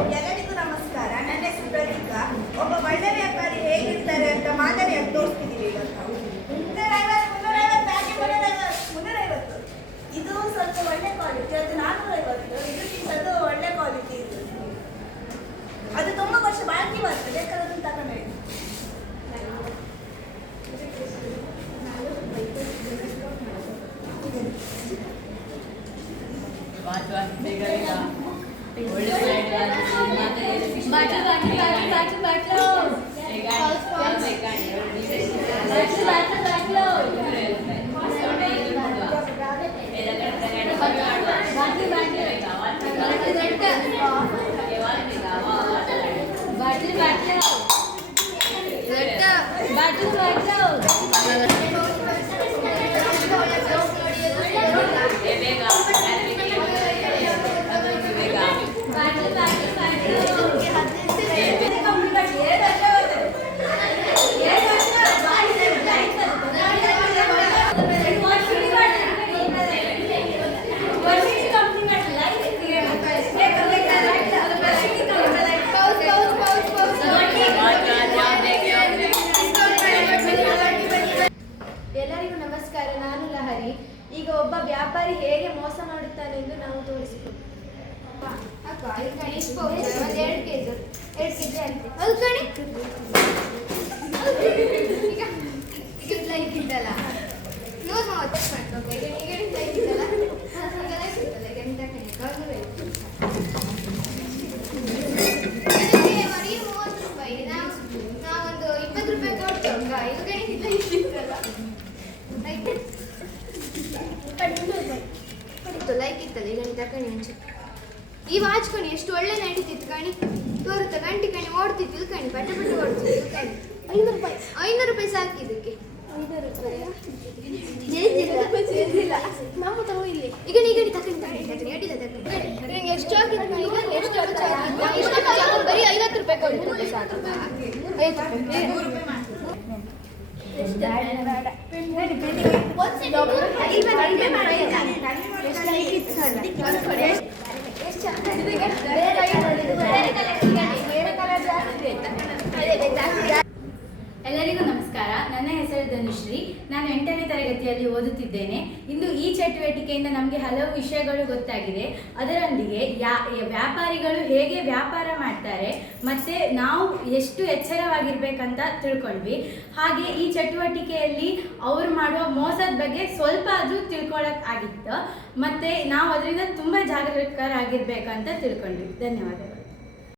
ಎಲ್ಲರಿಗೂ ನಮಸ್ಕಾರ. ನನ್ನ ಹೆಸರು ಪ್ರತೀಕಾ. ಒಬ್ಬ ಒಳ್ಳೆ ವ್ಯಾಪಾರಿ ಹೇಗಿರ್ತಾರೆ ಅಂತ ಮಾದರಿಯಾಗಿ ತೋರಿಸ್ತಿದ್ದೀವಿ ಇವತ್ತು ನಾವು. 350 ಇದು ಸ್ವಲ್ಪ ಒಳ್ಳೆ ಕ್ವಾಲಿಟಿ, ಅದು 450. ಇದು ಸ್ವಲ್ಪ ಒಳ್ಳೆ ಕ್ವಾಲಿಟಿ ಇದು. ಅದು ತುಂಬ ವರ್ಷ ಬಾಕಿ ಬರ್ತದೆ, ಬೇಕಾದ್ರೆ ಅದನ್ನು ತಗೊಂಡು ಎಲ್ಲರಿಗೂ ನಮಸ್ಕಾರ. ನಾನು ಲಹರಿ. ಈಗ ಒಬ್ಬ ವ್ಯಾಪಾರಿ ಹೇಗೆ ಮೋಸ ಮಾಡುತ್ತಾನೆ ಎಂದು ನಾವು ತೋರಿಸಿಕೊಡ್ತೀವಿ. ನಾವೊಂದು 20 ರೂಪಾಯಿ ಕೊಡ್ತೇವೆ. ಲೈಕ್ ಇತ್ತಲ್ಲ ಈಗ ತಕೊಂಡು ಮುಂಚೆ ಈ ವಾಚ್ ಕಣಿ ಎಷ್ಟು ಒಳ್ಳೆ ನಡೀತಿತ್ತು ಕಣಿ. ತೋರುತ್ತ ಗಂಟೆ ಕಣಿ ಓಡ್ತಿತ್ತು ಕಣಿ, ಪಟ ಪಟ ಓಡ್ತಿತ್ತು ಕಣಿ. 500 ರೂಪಾಯಿ ಸಾಕು ಇದಕ್ಕೆ. 500 ರೂಪಾಯಿ ನಾವು ತಗೋ ಇಲ್ಲಿ ಈಗ ನೀಗಡಿ ತಕೊಂಡು ಅಡಿಲ್ಲ ತಕೊಂಡು ಎಷ್ಟು ಆಗಿತ್ತು ಈಗ ಎಷ್ಟು ಬರೀ 50 ರೂಪಾಯಿ ಕೊಡ್ತದೆ ಸಾಕು. 5 ರೂಪಾಯಿ ಎಲ್ಲರಿಗೂ ನಮಸ್ಕಾರ. ನನ್ನ ಹೆಸರು ಧನುಶ್ರೀ. ನಾನು 8ನೇ ತರಗತಿಯಲ್ಲಿ ಓದುತ್ತಿದ್ದೇನೆ. ಇಂದು ಈ ಚಟುವಟಿಕೆಯಿಂದ ನಮಗೆ ಹಲವು ವಿಷಯಗಳು ಗೊತ್ತಾಗಿದೆ. ಅದರೊಂದಿಗೆ ವ್ಯಾಪಾರಿಗಳು ಹೇಗೆ ವ್ಯಾಪಾರ ಮಾಡ್ತಾರೆ ಮತ್ತು ನಾವು ಎಷ್ಟು ಎಚ್ಚರವಾಗಿರ್ಬೇಕಂತ ತಿಳ್ಕೊಂಡ್ವಿ. ಹಾಗೆ ಈ ಚಟುವಟಿಕೆಯಲ್ಲಿ ಅವರು ಮಾಡುವ ಮೋಸದ ಬಗ್ಗೆ ಸ್ವಲ್ಪ ಆದರೂ ತಿಳ್ಕೊಳ್ಳೋಕ್ಕಾಗಿತ್ತು. ಮತ್ತು ನಾವು ಅದರಿಂದ ತುಂಬ ಜಾಗರೂಕರಾಗಿರ್ಬೇಕಂತ ತಿಳ್ಕೊಂಡ್ವಿ. ಧನ್ಯವಾದಗಳು.